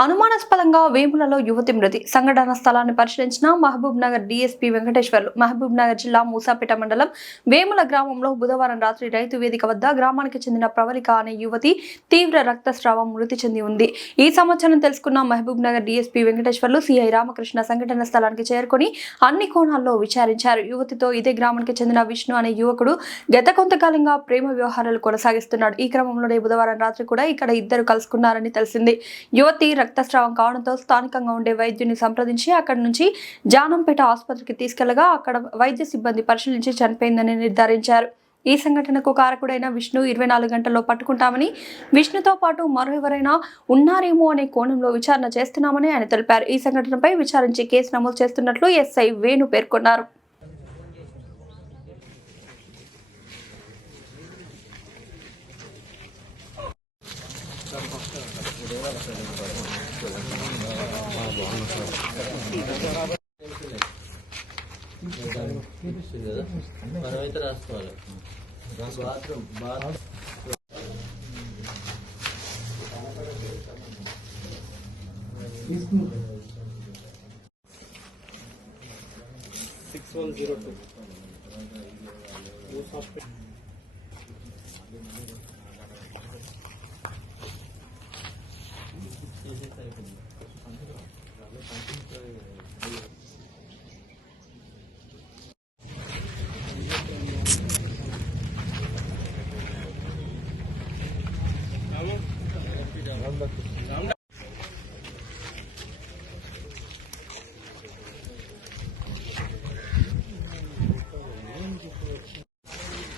అనుమానాస్పదంగా వేములలో యువతి మృతి సంఘటన స్థలాన్ని పరిశీలించిన మహబూబ్ నగర్ డీఎస్పీ వెంకటేశ్వర్లు మహబూబ్ నగర్ జిల్లా మూసాపేట మండలం వేముల గ్రామంలో బుధవారం రాత్రి రైతు వేదిక వద్ద గ్రామానికి చెందిన ప్రవళిక అనే యువతి తీవ్ర రక్తస్రావం మృతి చెంది ఉంది. ఈ సమాచారం తెలుసుకున్న మహబూబ్ నగర్ డీఎస్పీ వెంకటేశ్వర్లు సిఐ రామకృష్ణ సంఘటన స్థలానికి చేరుకొని అన్ని కోణాల్లో విచారించారు. యువతితో ఇదే గ్రామానికి చెందిన విష్ణు అనే యువకుడు గత కొంతకాలంగా ప్రేమ వ్యవహారాలు కొనసాగిస్తున్నాడు. ఈ క్రమంలోనే బుధవారం రాత్రి కూడా ఇక్కడ ఇద్దరు కలుసుకున్నారని తెలిసింది. యువతి రక్తస్రావం కావడంతో స్థానికంగా ఉండే వైద్యుని సంప్రదించి అక్కడి నుంచి జానంపేట ఆసుపత్రికి తీసుకెళ్లగా అక్కడ వైద్య సిబ్బంది పరిశీలించి చనిపోయిందని నిర్ధారించారు. ఈ సంఘటనకు కారకుడైన విష్ణు 24 గంటల్లో పట్టుకుంటామని, విష్ణుతో పాటు మరో ఎవరైనా ఉన్నారేమో అనే కోణంలో విచారణ చేస్తున్నామని ఆయన తెలిపారు. ఈ సంఘటనపై విచారించి కేసు నమోదు చేస్తున్నట్లు ఎస్ఐ వేణు పేర్కొన్నారు. మనమైతే రాసుకోవాలి. బాత్రూమ్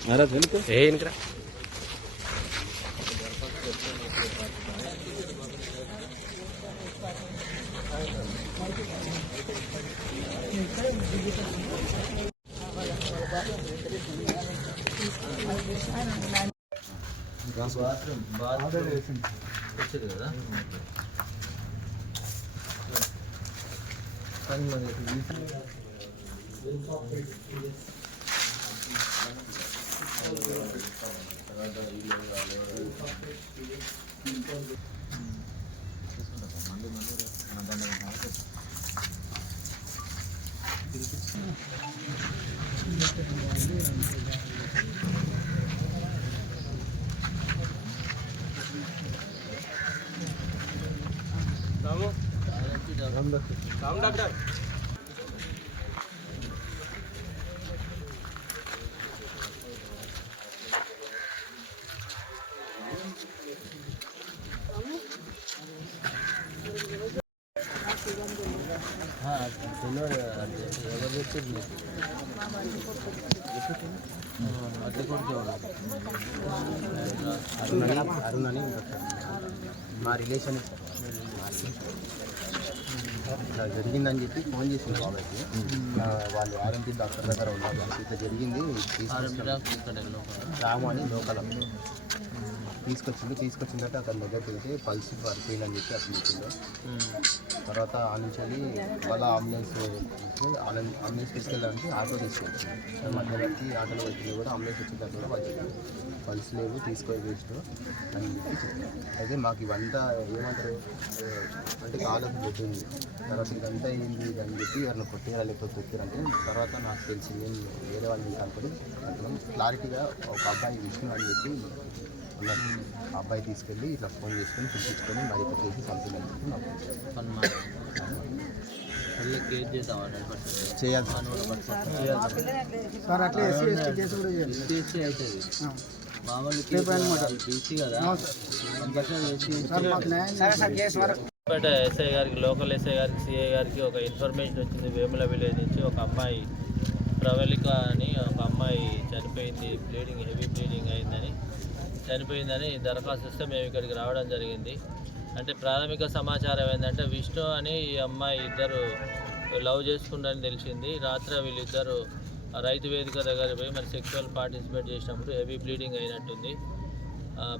6102 ఏనుకరా బాత్రూమ్ వచ్చింది కదా. కానీ మరి రామ్ డాక్టర్ ఎవరు చెప్పి అట్లా కొడుకోవాలి. అరుణ్ అని మా రిలేషన్ ఇట్లా జరిగిందని చెప్పి ఫోన్ చేసింది బాబాయ్కి. వాళ్ళు ఆర్ఎంపీ డాక్టర్ దగ్గర ఉన్నారు, ఇట్లా జరిగింది రాము అని లోకల్ తీసుకొచ్చిన తర్వాత అతని దగ్గరికి వెళ్తే పల్స్ పడిపోయిందని చెప్పి అతను చెప్పింది. తర్వాత ఆ నుంచి వెళ్ళి వాళ్ళ అంబులెన్స్ తీసుకెళ్ళడానికి ఆటో తీసుకెళ్తాను. మధ్యలోకి ఆటోలో వచ్చినా కూడా అంబులెన్స్ వచ్చిన తర్వాత కూడా వాళ్ళు పల్స్ లేవు తీసుకొని వేస్ట్ అని చెప్పి చెప్పారు. అయితే మాకు ఇవంతా ఏమంటారు అంటే కాళ్ళకు పెట్టింది. తర్వాత ఇదంతా ఏంది అని చెప్పి ఎవరిని కొట్టిరా లేకపోతే కొట్టిరంటే తర్వాత నాకు తెలిసింది. నేను వేరే వాళ్ళని అనుకుని క్లారిటీగా ఒక అబ్బాయి విష్ణు అని చెప్పి ఆ అబ్బాయి తీసుకెళ్ళి ఇట్లా ఫోన్ చేసుకొని పిలిపించుకొని మరి ఇట్లా చేసి చంపిందని చెప్పి ఎస్ఐ గారికి, లోకల్ ఎస్ఐ గారికి, సిఐ గారికి ఒక ఇన్ఫర్మేషన్ వచ్చింది. వేముల విలేజ్ నుంచి ఒక అమ్మాయి ప్రవళిక అని ఒక అమ్మాయి చనిపోయింది, హెవీ బ్లీడింగ్ అయిందని చనిపోయిందని దరఖాస్తు ఇస్తే మేము ఇక్కడికి రావడం జరిగింది. అంటే ప్రాథమిక సమాచారం ఏంటంటే విష్ణు అని ఈ అమ్మాయి ఇద్దరు లవ్ చేసుకుంటారని తెలిసింది. రాత్రి వీళ్ళిద్దరు రైతు వేదిక దగ్గర పోయి మరి సెక్సువల్ పార్టిసిపేట్ చేసినప్పుడు హెవీ బ్లీడింగ్ అయినట్టుంది.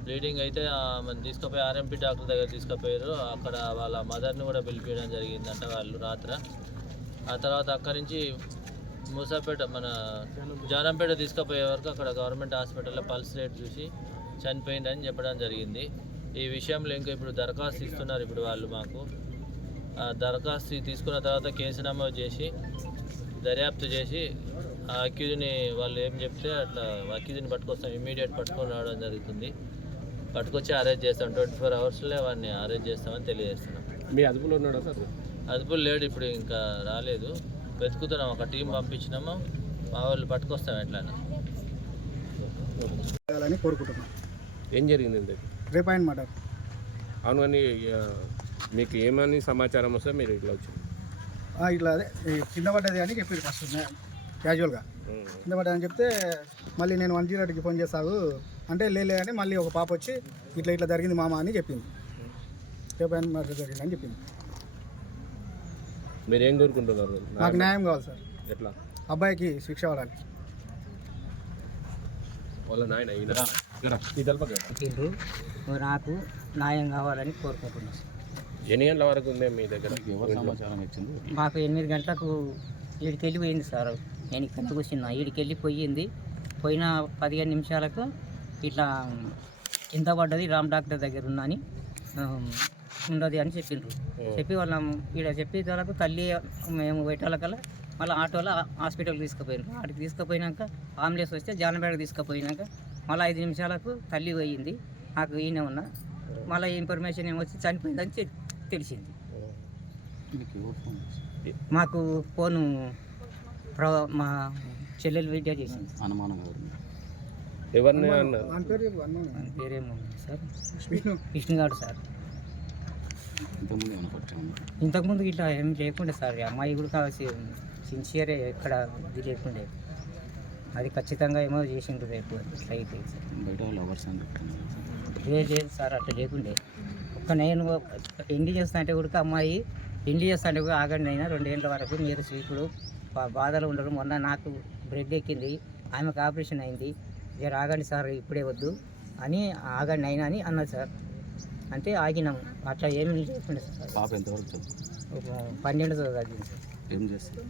బ్లీడింగ్ అయితే మనం తీసుకుపోయి ఆర్ఎంపీ డాక్టర్ దగ్గర తీసుకుపోయారు. అక్కడ వాళ్ళ మదర్ని కూడా పిలిపించడం జరిగిందంట వాళ్ళు రాత్రి. ఆ తర్వాత అక్కడి నుంచి మూసాపేట మన జానంపేట తీసుకుపోయే వరకు అక్కడ గవర్నమెంట్ హాస్పిటల్లో పల్స్ రేట్ చూసి చనిపోయిందని చెప్పడం జరిగింది. ఈ విషయంలో ఇంకా ఇప్పుడు దరఖాస్తు ఇస్తున్నారు ఇప్పుడు వాళ్ళు మాకు. ఆ దరఖాస్తు తీసుకున్న తర్వాత కేసు నమోదు చేసి దర్యాప్తు చేసి ఆ అక్యూజ్ని వాళ్ళు ఏం చెప్తే అట్లా అక్యూజ్ని పట్టుకొస్తాం, ఇమ్మీడియట్ పట్టుకొని రావడం జరుగుతుంది. పట్టుకొచ్చి అరెస్ట్ చేస్తాం, 24 అవర్స్లో వాడిని అరెస్ట్ చేస్తామని తెలియజేస్తున్నాం. మీ అదుపులో ఉన్నాడా సార్? అదుపులు లేడు, ఇప్పుడు ఇంకా రాలేదు, వెతుకుతున్నాం. ఒక టీం పంపించినాము, మా వాళ్ళు పట్టుకొస్తాం ఎట్లయినా. చేయాలని కోరుకుంటున్నాం. ఏం జరిగింది ఇంతకు? రేపు ఆయన మాట అవును, కానీ మీకు ఏమని సమాచారం వస్తే మీరు ఇట్లా వచ్చింది? ఇట్లా అదే కింద పడ్డది అని చెప్పారు ఫస్ట్ క్యాజువల్గా. కింద పడ్డదని చెప్తే మళ్ళీ నేను 108కి ఫోన్ చేస్తాను అంటే లేలే అని మళ్ళీ ఒక పాప వచ్చి ఇట్లా ఇట్లా జరిగింది మామ అని చెప్పింది. రేపు ఆయన మాట జరిగింది అని చెప్పింది. మీరు ఏం కోరుకుంటున్నారు? నాకు న్యాయం కావాలి సార్. ఎట్లా? అబ్బాయికి శిక్ష పడాలి. వాళ్ళ నాయన నాకు న్యాయం కావాలని కోరుకుంటున్నాను. ఎన్ని గంటల వరకు ఉంది మీ దగ్గర? మాకు 8 గంటలకు ఈడికి వెళ్ళిపోయింది సార్. నేను ఇక్కడ కూర్చున్నా, ఈడికి వెళ్ళిపోయింది. పోయిన 15 నిమిషాలకు ఇట్లా కింద పడ్డది, రామ్ డాక్టర్ దగ్గర ఉన్నా అని ఉండదు అని చెప్పిండ్రు. చెప్పి వాళ్ళ ఈడ చెప్పే వాళ్ళకు తల్లి మేము పెట్టాలకల్లా మళ్ళీ ఆటోలో హాస్పిటల్కి తీసుకుపోయినారు. అక్కడికి తీసుకుపోయినాక అంబులెన్స్ వస్తే జానపేటకి తీసుకుపోయినాక మళ్ళీ 5 నిమిషాలకు తల్లి పోయింది. నాకు ఈయన ఉన్నా మళ్ళీ ఇన్ఫర్మేషన్ ఏమొచ్చి చనిపోయిందని తెలిసింది. మాకు ఫోను మా చెల్లెలు వీడియో చేసింది. ఎవరిని ఆయన పేరు చెప్పు, అన్నాను. మన పేరేమో సార్ విష్ణు. విష్ణుగాడు సార్. ఇంతకుముందు ఇట్లా ఏం లేకుండే సార్. ఈ అమ్మాయి కూడా కావాల్సి సిన్సియర్ ఎక్కడ ఇది లేకుండే. అది ఖచ్చితంగా ఏమో చేసిండు రేపు ఇట్లా అయితే సార్. లేదు సార్, అట్లా లేకుండే. నేను ఎండి చేస్తా అంటే కూడా అమ్మాయి ఎండి చేస్తా అంటే కూడా ఆగండి అయినా 2 ఏళ్ళ వరకు మీరు స్వీకుడు బాధలు ఉండరు. మొన్న నాకు బ్రెడ్ ఎక్కింది, ఆమెకు ఆపరేషన్ అయింది, జర ఆగండి సార్ ఇప్పుడే వద్దు అని ఆగండి అయినా అని అన్నది సార్. అంటే ఆగినాము. అట్లా ఏమి లేకుండా సార్. పాప ఎంతవరకు చదువు? 12 చదివింది సార్. ఏం చేస్తారు?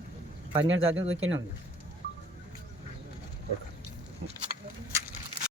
12 చదివి ఓకేనే ఉంది.